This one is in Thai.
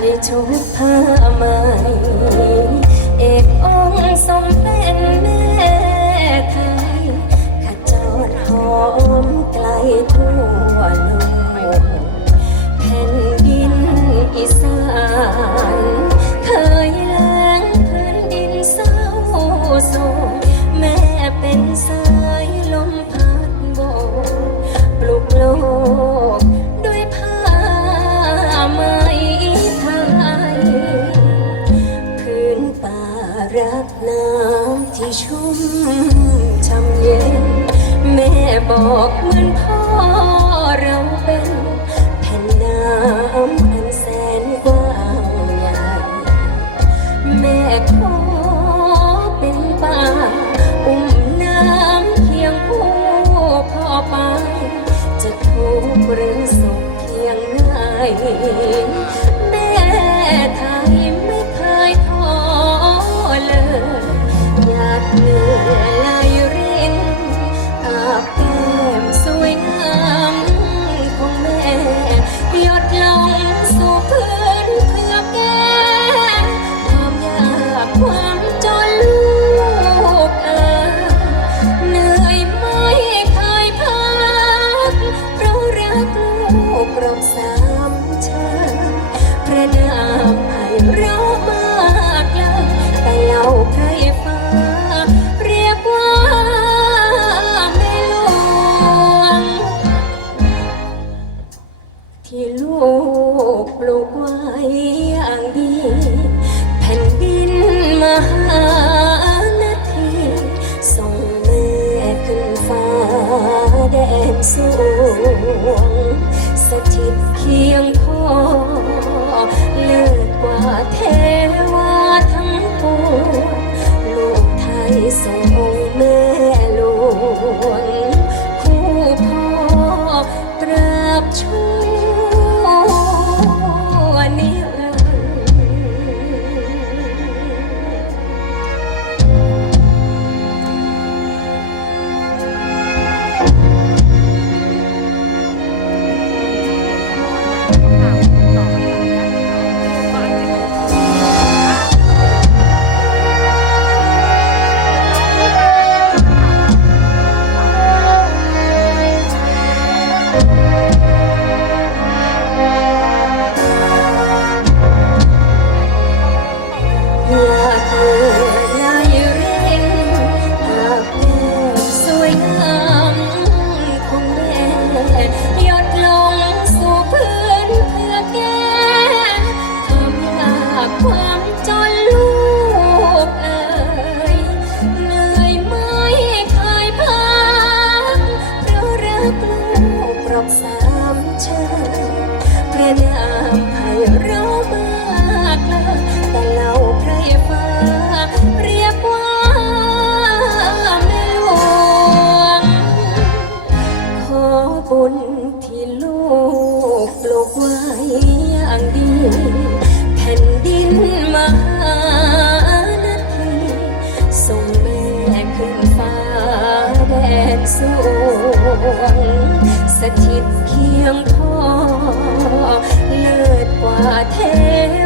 ได้ชุบผ้าใหม่เอกองสมเป็นแม่ไทยขจรหอมไกลทั่วโลกแผ่นดินอีสานำช่ำเย็น แม่บอกเหมือนพ่อเราเป็นแผ่นน้ำอันแสนกว้างใหญ่ แม่ขอเป็นป่าอุ้มน้ำเคียงคู่พ่อไป จะทุกข์หรือสุขเพียงไหน ไว้อย่างดี แผ่นดินมหานาทีส่งเมฆขึ้นฟ้าแดนสูงสถิตเคียงพ่อเลิศกว่าเทวาทั้งปวงากความจนลูกเอ่ยเหนื่อยไม่เคยพักเพราะรักลูกปรบสามชาติพระนามให้เรามากเลยแต่เราไพรฟ้าเรียกว่าแม่หลวงขอบุญที่ลูกปลูกไว้อย่างดี สวง สถิตเคียงพ่อเลิศกว่าเทว